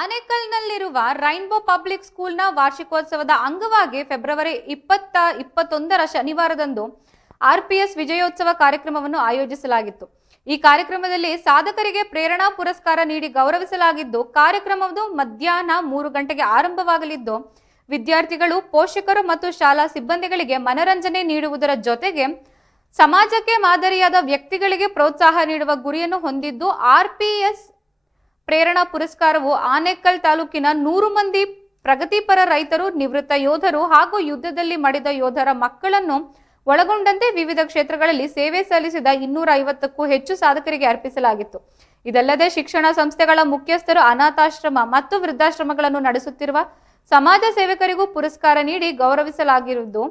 ಆನೇಕಲ್ನಲ್ಲಿರುವ rainbow public ಸ್ಕೂಲ್ನ ವಾರ್ಷಿಕೋತ್ಸವದ ಅಂಗವಾಗಿ ಫೆಬ್ರವರಿ 21ರ ಶನಿವಾರದಂದು ಆರ್ಪಿಎಸ್ ವಿಜಯೋತ್ಸವ ಕಾರ್ಯಕ್ರಮವನ್ನು ಆಯೋಜಿಸಲಾಗಿತ್ತು. ಈ ಕಾರ್ಯಕ್ರಮದಲ್ಲಿ ಸಾಧಕರಿಗೆ ಪ್ರೇರಣಾ ಪುರಸ್ಕಾರ ನೀಡಿ ಗೌರವಿಸಲಾಗಿದ್ದು, ಕಾರ್ಯಕ್ರಮವು ಮಧ್ಯಾಹ್ನ 3 ಗಂಟೆಗೆ ಆರಂಭವಾಗಲಿದ್ದು, ವಿದ್ಯಾರ್ಥಿಗಳು, ಪೋಷಕರು ಮತ್ತು ಶಾಲಾ ಸಿಬ್ಬಂದಿಗಳಿಗೆ ಮನರಂಜನೆ ನೀಡುವುದರ ಜೊತೆಗೆ ಸಮಾಜಕ್ಕೆ ಮಾದರಿಯಾದ ವ್ಯಕ್ತಿಗಳಿಗೆ ಪ್ರೋತ್ಸಾಹ ನೀಡುವ ಗುರಿಯನ್ನು ಹೊಂದಿದ್ದು, ಆರ್ಪಿಎಸ್ ಪ್ರೇರಣಾ ಪುರಸ್ಕಾರವು ಆನೇಕಲ್ ತಾಲೂಕಿನ 100 ಮಂದಿ ಪ್ರಗತಿಪರ ರೈತರು, ನಿವೃತ್ತ ಯೋಧರು ಹಾಗೂ ಯುದ್ಧದಲ್ಲಿ ಮಡಿದ ಯೋಧರ ಮಕ್ಕಳನ್ನು ಒಳಗೊಂಡಂತೆ ವಿವಿಧ ಕ್ಷೇತ್ರಗಳಲ್ಲಿ ಸೇವೆ ಸಲ್ಲಿಸಿದ 250ಕ್ಕೂ ಹೆಚ್ಚು ಸಾಧಕರಿಗೆ ಅರ್ಪಿಸಲಾಗಿತ್ತು. ಇದಲ್ಲದೆ ಶಿಕ್ಷಣ ಸಂಸ್ಥೆಗಳ ಮುಖ್ಯಸ್ಥರು, ಅನಾಥಾಶ್ರಮ ಮತ್ತು ವೃದ್ಧಾಶ್ರಮಗಳನ್ನು ನಡೆಸುತ್ತಿರುವ ಸಮಾಜ ಸೇವಕರಿಗೂ ಪುರಸ್ಕಾರ ನೀಡಿ ಗೌರವಿಸಲಾಗಿರುವುದು.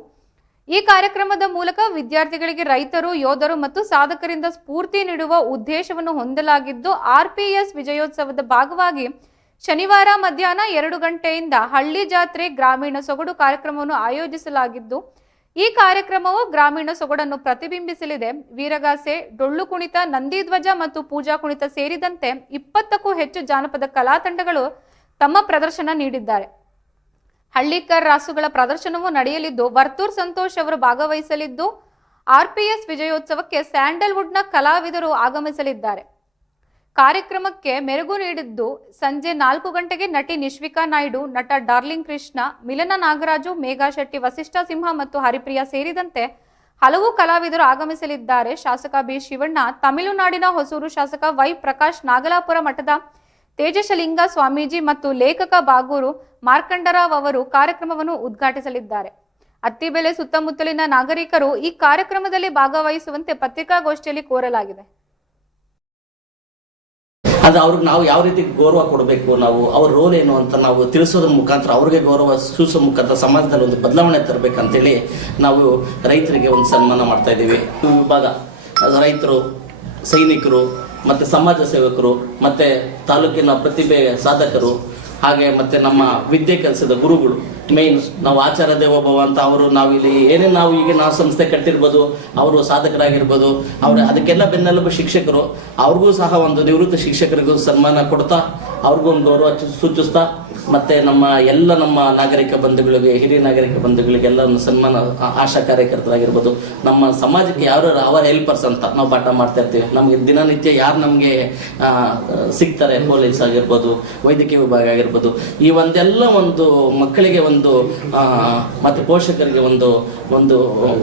ಈ ಕಾರ್ಯಕ್ರಮದ ಮೂಲಕ ವಿದ್ಯಾರ್ಥಿಗಳಿಗೆ ರೈತರು, ಯೋಧರು ಮತ್ತು ಸಾಧಕರಿಂದ ಸ್ಫೂರ್ತಿ ನೀಡುವ ಉದ್ದೇಶವನ್ನು ಹೊಂದಲಾಗಿದ್ದು, ಆರ್ಪಿಎಸ್ ವಿಜಯೋತ್ಸವದ ಭಾಗವಾಗಿ ಶನಿವಾರ ಮಧ್ಯಾಹ್ನ 2 ಗಂಟೆಯಿಂದ ಹಳ್ಳಿ ಜಾತ್ರೆ ಗ್ರಾಮೀಣ ಸೊಗಡು ಕಾರ್ಯಕ್ರಮವನ್ನು ಆಯೋಜಿಸಲಾಗಿದ್ದು, ಈ ಕಾರ್ಯಕ್ರಮವು ಗ್ರಾಮೀಣ ಸೊಗಡನ್ನು ಪ್ರತಿಬಿಂಬಿಸಲಿದೆ. ವೀರಗಾಸೆ, ಡೊಳ್ಳು ಕುಣಿತ, ನಂದಿಧ್ವಜ ಮತ್ತು ಪೂಜಾ ಕುಣಿತ ಸೇರಿದಂತೆ 20ಕ್ಕೂ ಹೆಚ್ಚು ಜಾನಪದ ಕಲಾ ತಂಡಗಳು ತಮ್ಮ ಪ್ರದರ್ಶನ ನೀಡಿದ್ದಾರೆ. ಹಳ್ಳಿಕರ್ ರಾಸುಗಳ ಪ್ರದರ್ಶನವೂ ನಡೆಯಲಿದ್ದು, ವರ್ತೂರ್ ಸಂತೋಷ್ ಅವರು ಭಾಗವಹಿಸಲಿದ್ದು, ಆರ್ಪಿಎಸ್ ವಿಜಯೋತ್ಸವಕ್ಕೆ ಸ್ಯಾಂಡಲ್ವುಡ್ನ ಕಲಾವಿದರು ಆಗಮಿಸಲಿದ್ದಾರೆ. ಕಾರ್ಯಕ್ರಮಕ್ಕೆ ಮೆರುಗು ನೀಡಿದ್ದು, ಸಂಜೆ 4 ಗಂಟೆಗೆ ನಟಿ ನಿಶ್ವಿಕಾ ನಾಯ್ಡು, ನಟ ಡಾರ್ಲಿಂಗ್ ಕೃಷ್ಣ, ಮಿಲನ ನಾಗರಾಜು, ಮೇಘಾ ಶೆಟ್ಟಿ, ವಸಿಷ್ಠ ಸಿಂಹ ಮತ್ತು ಹರಿಪ್ರಿಯಾ ಸೇರಿದಂತೆ ಹಲವು ಕಲಾವಿದರು ಆಗಮಿಸಲಿದ್ದಾರೆ. ಶಾಸಕ ಬಿ ಶಿವಣ್ಣ, ತಮಿಳುನಾಡಿನ ಹೊಸೂರು ಶಾಸಕ ವೈ ಪ್ರಕಾಶ್, ನಾಗಲಾಪುರ ಮಠದ ತೇಜಶಲಿಂಗ ಸ್ವಾಮೀಜಿ ಮತ್ತು ಲೇಖಕ ಬಾಗೂರು ಮಾರ್ಕಂಡರಾವ್ ಅವರು ಕಾರ್ಯಕ್ರಮವನ್ನು ಉದ್ಘಾಟಿಸಲಿದ್ದಾರೆ. ಅತ್ತಿಬೆಲೆ ಸುತ್ತಮುತ್ತಲಿನ ನಾಗರಿಕರು ಈ ಕಾರ್ಯಕ್ರಮದಲ್ಲಿ ಭಾಗವಹಿಸುವಂತೆ ಪತ್ರಿಕಾಗೋಷ್ಠಿಯಲ್ಲಿ ಕೋರಲಾಗಿದೆ. ಅದು ಅವ್ರಿಗೆ ನಾವು ಯಾವ ರೀತಿ ಗೌರವ ಕೊಡಬೇಕು, ನಾವು ಅವ್ರ ರೋಲ್ ಏನು ಅಂತ ನಾವು ತಿಳಿಸೋದ್ರ ಮುಖಾಂತರ, ಅವ್ರಿಗೆ ಗೌರವ ಸೂಚಿಸೋ ಮುಖಾಂತರ ಸಮಾಜದಲ್ಲಿ ಒಂದು ಬದಲಾವಣೆ ತರಬೇಕಂತೇಳಿ ನಾವು ರೈತರಿಗೆ ಒಂದು ಸನ್ಮಾನ ಮಾಡ್ತಾ ಇದ್ದೀವಿ. ವಿಭಾಗ ರೈತರು, ಸೈನಿಕರು ಮತ್ತು ಸಮಾಜ ಸೇವಕರು ಮತ್ತು ತಾಲೂಕಿನ ಪ್ರತಿಭೆ ಸಾಧಕರು, ಹಾಗೆ ಮತ್ತು ನಮ್ಮ ವಿದ್ಯೆ ಕೆಲಸದ ಗುರುಗಳು, ಮೇನ್ ನಾವು ಆಚಾರ ದೇವೋಭವ ಅಂತ ಅವರು, ನಾವಿಲ್ಲಿ ಏನೇನು ನಾವು ಈಗ ನಾವು ಸಂಸ್ಥೆ ಕಟ್ಟಿರ್ಬೋದು, ಅವರು ಸಾಧಕರಾಗಿರ್ಬೋದು, ಅದಕ್ಕೆಲ್ಲ ಬೆನ್ನೆಲುಬು ಶಿಕ್ಷಕರು, ಅವ್ರಿಗೂ ಸಹ ಒಂದು ನಿವೃತ್ತ ಶಿಕ್ಷಕರಿಗೂ ಸನ್ಮಾನ ಕೊಡ್ತಾ ಅವ್ರಿಗೂ ಒಂದು ಗೌರವ ಸೂಚಿಸ್ತಾ, ಮತ್ತು ನಮ್ಮ ನಾಗರಿಕ ಬಂಧುಗಳಿಗೆ, ಹಿರಿಯ ನಾಗರಿಕ ಬಂಧುಗಳಿಗೆ ಎಲ್ಲ ಒಂದು ಸನ್ಮಾನ, ಆಶಾ ಕಾರ್ಯಕರ್ತರಾಗಿರ್ಬೋದು, ನಮ್ಮ ಸಮಾಜಕ್ಕೆ ಯಾರು ಅವರ್ ಹೆಲ್ಪರ್ಸ್ ಅಂತ ನಾವು ಪಾಠ ಮಾಡ್ತಾ ಇರ್ತೀವಿ. ನಮಗೆ ದಿನನಿತ್ಯ ಯಾರು ನಮಗೆ ಸಿಗ್ತಾರೆ, ಪೊಲೀಸ್ ಆಗಿರ್ಬೋದು, ವೈದ್ಯಕೀಯ ವಿಭಾಗ ಆಗಿರ್ಬೋದು, ಈ ಒಂದು ಮಕ್ಕಳಿಗೆ ಒಂದು ಮತ್ತು ಪೋಷಕರಿಗೆ ಒಂದು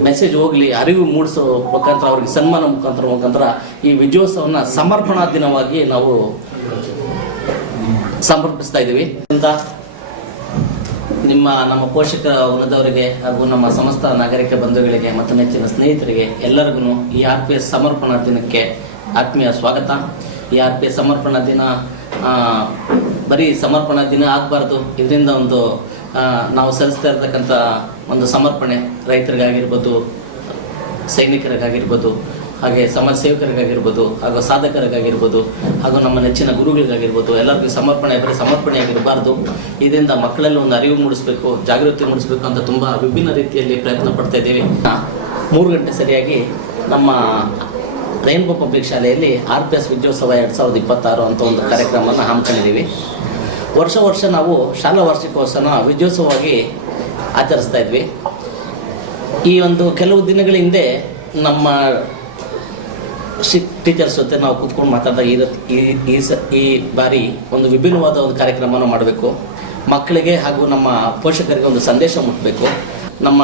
ಮೆಸೇಜ್ ಹೋಗಲಿ, ಅರಿವು ಮೂಡಿಸೋ ಮುಖಾಂತರ, ಅವ್ರಿಗೆ ಸನ್ಮಾನ ಮುಖಾಂತರ ಈ ವಿಜಯೋತ್ಸವನ ಸಮರ್ಪಣಾ ದಿನವಾಗಿ ನಾವು ಸಮರ್ಪಿಸ್ತಾ ಇದ್ದೀವಿ ಅಂತ ನಮ್ಮ ಪೋಷಕರ ವರ್ಗದವರಿಗೆ ಹಾಗೂ ನಮ್ಮ ಸಮಸ್ತ ನಾಗರಿಕ ಬಂಧುಗಳಿಗೆ ಮತ್ತು ನೆಚ್ಚಿನ ಸ್ನೇಹಿತರಿಗೆ ಎಲ್ಲರಿಗೂ ಈ ಆರ್ಪಿಎಸ್ ಸಮರ್ಪಣಾ ದಿನಕ್ಕೆ ಆತ್ಮೀಯ ಸ್ವಾಗತ. ಈ ಆರ್ಪಿಎಸ್ ಸಮರ್ಪಣಾ ದಿನ ಬರೀ ಸಮರ್ಪಣಾ ದಿನ ಆಗಬಾರ್ದು. ಇದರಿಂದ ನಾವು ಸಲ್ಲಿಸ್ತಾ ಇರತಕ್ಕಂಥ ಒಂದು ಸಮರ್ಪಣೆ ರೈತರಿಗಾಗಿರ್ಬೋದು, ಸೈನಿಕರಿಗಾಗಿರ್ಬೋದು, ಹಾಗೆ ಸಮಾಜ ಸೇವಕರಿಗಾಗಿರ್ಬೋದು, ಹಾಗೂ ಸಾಧಕರಿಗಾಗಿರ್ಬೋದು, ಹಾಗೂ ನಮ್ಮ ನೆಚ್ಚಿನ ಗುರುಗಳಿಗಾಗಿರ್ಬೋದು, ಎಲ್ಲರಿಗೂ ಬರೀ ಸಮರ್ಪಣೆಯಾಗಿರಬಾರ್ದು. ಇದರಿಂದ ಮಕ್ಕಳಲ್ಲಿ ಒಂದು ಅರಿವು ಮೂಡಿಸ್ಬೇಕು, ಜಾಗೃತಿ ಮೂಡಿಸ್ಬೇಕು ಅಂತ ತುಂಬ ವಿಭಿನ್ನ ರೀತಿಯಲ್ಲಿ ಪ್ರಯತ್ನ ಪಡ್ತಾ ಇದ್ದೀವಿ. 3 ಗಂಟೆ ಸರಿಯಾಗಿ ನಮ್ಮ ರೈನ್ಬೋ ಪಬ್ಲಿಕ್ ಶಾಲೆಯಲ್ಲಿ ಆರ್ಪಿಎಸ್ ವಿಜಯೋತ್ಸವ 2026 ಅಂತ ಒಂದು ಕಾರ್ಯಕ್ರಮವನ್ನು ಹಮ್ಮಿಕೊಂಡಿದ್ದೀವಿ. ವರ್ಷ ನಾವು ಶಾಲಾ ವಾರ್ಷಿಕೋತ್ಸವನ ವಿಜಯೋತ್ಸವವಾಗಿ ಆಚರಿಸ್ತಾ ಇದ್ವಿ. ಈ ಕೆಲವು ದಿನಗಳ ಹಿಂದೆ ನಮ್ಮ ಟೀಚರ್ಸ್ ಜೊತೆ ನಾವು ಕೂತ್ಕೊಂಡು ಮಾತಾಡಿದಾಗ ಈ ಬಾರಿ ಒಂದು ವಿಭಿನ್ನವಾದ ಒಂದು ಕಾರ್ಯಕ್ರಮವನ್ನು ಮಾಡಬೇಕು, ಮಕ್ಕಳಿಗೆ ಹಾಗೂ ನಮ್ಮ ಪೋಷಕರಿಗೆ ಒಂದು ಸಂದೇಶ ಮುಟ್ಟಬೇಕು. ನಮ್ಮ